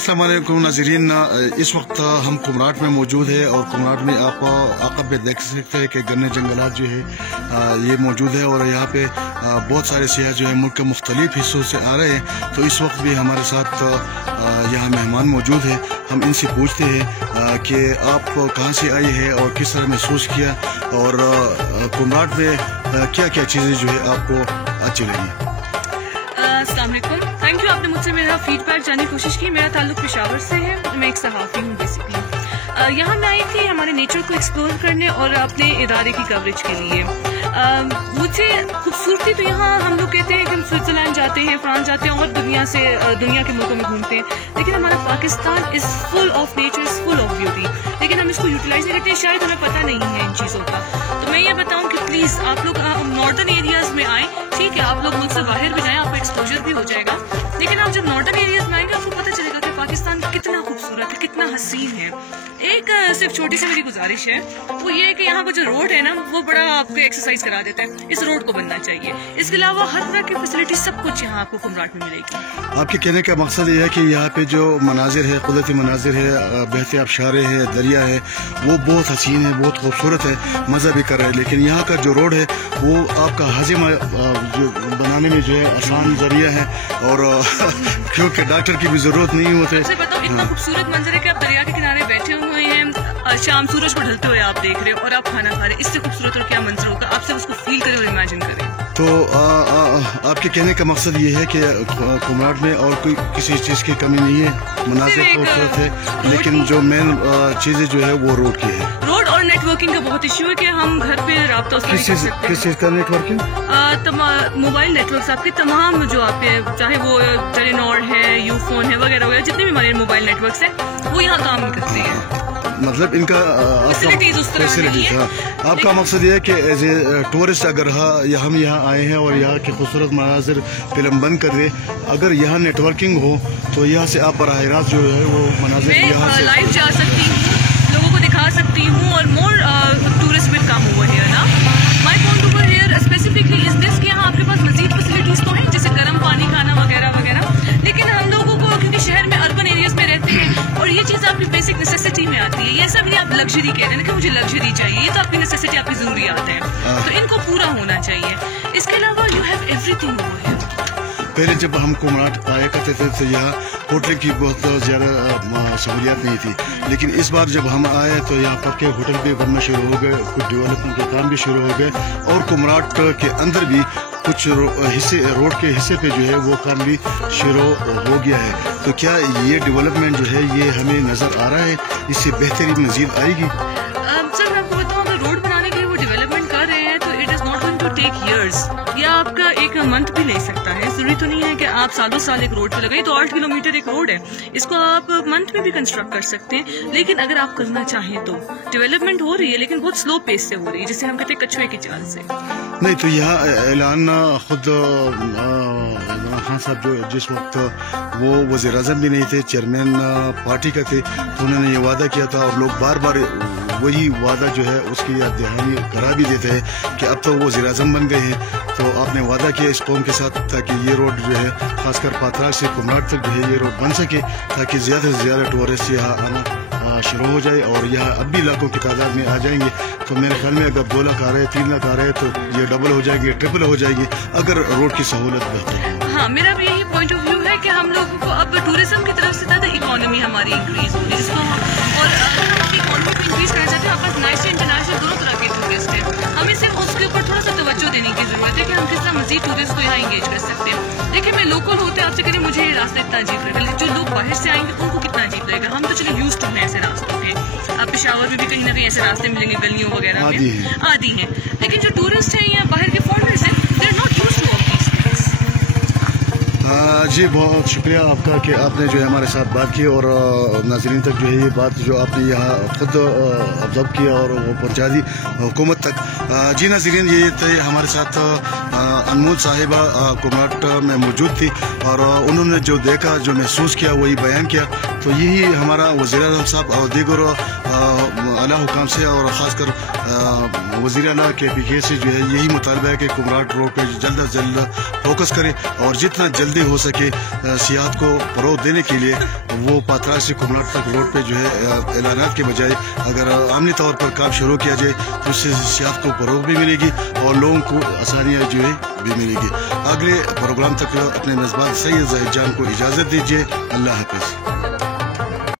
अस्सलाम वालेकुम नाज़रीन, इस वक्त हम कुमराट में मौजूद है और कुमराट में आप आकब पे देख सकते हैं कि घने जंगलात जो है ये मौजूद है और यहाँ पे बहुत सारे सियाह जो है मुल्क के मुख्तलिफ हिस्सों से आ रहे हैं। तो इस वक्त भी हमारे साथ यहाँ मेहमान मौजूद है। हम इनसे पूछते हैं कि आप कहाँ से आई है और किस तरह महसूस किया और कुमराट में क्या क्या चीज़ें जो है आपको अच्छी लगी। अस्सलाम वालेकुम, थैंक यू। आपने मुझसे मेरा फीडबैक जानने की कोशिश की। मेरा ताल्लुक पेशावर से है, मैं एक सहाफ़ी हूँ बेसिकली। यहाँ मैं आई थी हमारे नेचर को एक्सप्लोर करने और अपने इदारे की कवरेज के लिए। मुझे खूबसूरती तो यहाँ हम लोग कहते हैं कि हम स्विट्ज़रलैंड जाते हैं, फ्रांस जाते हैं और दुनिया के मुल्कों में घूमते हैं, लेकिन हमारा Pakistan is full of nature, is full of beauty, लेकिन हम इसको यूटिलाइज नहीं करते। शायद हमें पता नहीं है इन चीज़ों का। तो मैं ये बताऊँ कि प्लीज़ आप लोग नॉर्दर्न एरियाज़ में आएँ। ठीक है, आप लोग मुल्क से बाहर भी जाएँ, आपको एक्सपोजर भी हो जाएगा, लेकिन आप जब नॉर्दर्न एरियाज में आएंगे आपको पता चलेगा कि पाकिस्तान कितना खूबसूरत है, कितना हसीन है। एक सिर्फ छोटी सी मेरी गुजारिश है, वो ये है कि यहाँ का जो रोड है ना वो बड़ा आपको एक्सरसाइज करा देता है, इस रोड को बनना चाहिए। इसके अलावा हर तरह की फैसिलिटी सब कुछ यहाँ आपको कुमराट में मिलेगी। आपके कहने का मकसद ये है कि यहाँ पे जो मनाजिर है, कुदरती मनाजिर है, बहते आबशारे है, दरिया है, वो बहुत हसीन है, बहुत खूबसूरत है, मज़ा भी कर रहा है, लेकिन यहाँ का जो रोड है वो आपका हज़म जो बनाने में जो है आसान जरिया है और क्योंकि डॉक्टर की भी ज़रूरत नहीं होती। बताओ, इतना खूबसूरत मंजर है कि आप दरिया के किनारे बैठे हुए हैं, शाम सूरज को ढलते हुए आप देख रहे हो और आप खाना खा रहे हैं। इससे खूबसूरत और क्या मंजर होगा, आप सब उसको फील करें और इमेजिन करें। तो आपके कहने का मकसद ये है कि कुमराट में और कोई किसी चीज़ की कमी नहीं है, मनाज़िर खूबसूरत है, लेकिन जो मेन चीज़ें जो है वो रोड की है। रोड और नेटवर्किंग का बहुत इश्यू है कि हम घर पे राब्ता किस चीज़ का नेटवर्किंग? मोबाइल नेटवर्क आपके तमाम जो आपके चाहे वो टेलीनॉर है, यूफोन है, वगैरह वगैरह जितने भी हमारे मोबाइल नेटवर्क्स है वो यहाँ काम नहीं करते हैं। मतलब इनका फैसिलिटीज है। आपका मकसद ये है कि एज ए टूरिस्ट अगर हम यहाँ आए हैं और यहाँ के खूबसूरत मनाजिर फिल्म बंद कर दे, अगर यहाँ नेटवर्किंग हो तो यहाँ से आप बराह रास्त जो है वो मनाजिर यहाँ से लाइव जा सकती हूँ, लोगों को दिखा सकती हूँ और more tourist will come over here ना। My point over here specifically is this कि यहाँ आपके पास मजीद फैसिलिटीज तो हैं, जैसे गर्म पानी, खाना वगैरह वगैरह, लेकिन हम लोगों को क्योंकि शहर में अर्बन एरियाज में रहते हैं और ये चीज़ आपकी बेसिक नेसेसिटी में आती है। ये सब नहीं आप लग्जरी कह रहे हैं कि मुझे लग्जरी चाहिए, ये तो आपकी नेसेसिटी, आपकी जरूरियात है, तो इनको पूरा होना चाहिए। इसके अलावा you have everything over here. पहले जब हम कुमराट आया करते थे तो यहाँ होटल की बहुत ज़्यादा सहूलियात नहीं थी, लेकिन इस बार जब हम आए तो यहाँ पक्के होटल भी बनना शुरू हो गए, कुछ डेवलपमेंट के काम भी शुरू हो गए और कुमराट के अंदर भी कुछ हिस्से रोड के हिस्से पे जो है वो काम भी शुरू हो गया है। तो क्या ये डेवलपमेंट जो है ये हमें नज़र आ रहा है, इससे बेहतरी मज़ीद आएगी? सर मैं आपको बताऊँ, अगर रोड बनाने के लिए वो डेवलपमेंट कर रहे हैं तो it is not going to take years, या आपका एक मंथ भी ले सकता है। जरूरी तो नहीं है कि आप सालों साल एक रोड पे लगाइए। तो 8 किलोमीटर एक रोड है, इसको आप मंथ में भी कंस्ट्रक्ट कर सकते हैं, लेकिन अगर आप करना चाहें तो डेवलपमेंट हो रही है, लेकिन बहुत स्लो पेस से हो रही है, जिसे हम कहते हैं कछुए की चाल से। नहीं तो यहाँ ऐलान खुद इमरान खान साहब जो जिस वक्त वो वज़ीर आज़म भी नहीं थे, चेयरमैन पार्टी का थे, तो उन्होंने ये वादा किया था और लोग बार बार वही वादा जो है उसकी याद दहानी करा भी देते हैं कि अब तो वो वज़ीर आज़म बन गए हैं। तो आपने वादा किया इस कौम के साथ ताकि ये रोड जो है खासकर पात्राग से कुमराट तक जो है ये रोड बन सके, ताकि ज़्यादा से ज़्यादा टूरिस्ट यहाँ आना शुरू हो जाए और यहाँ अब भी लाखों की तादाद में आ जाएंगे। तो मेरे ख्याल में अगर 2 लाख आ रहे हैं, 3 लाख आ रहे हैं, तो ये डबल हो जाएंगे, ट्रिपल हो जाएगी अगर रोड की सहूलत बेहतर हो। हाँ, मेरा भी यही पॉइंट ऑफ व्यू है कि हम लोगों को अब टूरिज्म की तरफ से ज़्यादा इकोनॉमी हमारी इंक्रीज होगी, जिसको और अगर हम अपनी इकोनॉमी को इंक्रीज करना चाहते हैं, हमारे पास नेशनल इंटरनेशनल दोनों तरह के टूरिस्ट हैं, हमें सिर्फ उसके ऊपर थोड़ा सा तवज्जो देने की जरूरत है कि हम किस तरह मजीद टूरिस्ट को यहाँ इंगेज कर सकते हैं। देखिए, मैं लोकल होते आपसे कह रही मुझे ये रास्ता इतना अजीब लगेगा, जो लोग बाहर से आएंगे उनको कितना अजीब लगेगा। हम तो चलो यूज टू हैं ऐसे रास्तों पे, आप पेशावर में भी कहीं ना कहीं ऐसे रास्ते मिलेंगे गलियों वगैरह में आदि हैं, लेकिन जो टूरिस्ट हैं या बाहर के फॉरेनर्स हैं, they are not used to all these things. जी बहुत शुक्रिया आपका कि आपने जो है हमारे साथ बात की और नाज़रीन तक जो है ये बात जो आपने यहाँ खुद ऑब्जर्व किया और वो पहुँचा दी हुकूमत तक। जी नाज़रीन, ये थे हमारे साथ अनमोल साहिबा कुमराट में मौजूद थी और उन्होंने जो देखा, जो महसूस किया, वही बयान किया। तो यही हमारा वज़ीर आज़म साहब और दीगर اعلیٰ حکام سے اور خاص کر وزیر اعلیٰ KPK سے جو ہے یہی مطالبہ ہے کہ کمراٹ روڈ پہ جلد از جلد فوکس کرے اور جتنا جلدی ہو سکے سیاحت کو فروغ دینے کے لیے وہ پاتراس سے کمراٹ تک روڈ پہ جو ہے اعلانات کے بجائے اگر عملی طور پر کام شروع کیا جائے تو اس سے سیاحت کو فروغ بھی ملے گی اور لوگوں کو آسانیاں جو ہے بھی ملے گی. اگلے پروگرام تک اپنے میزبان سید زاہد جان کو اجازت دیجیے. اللہ حافظ.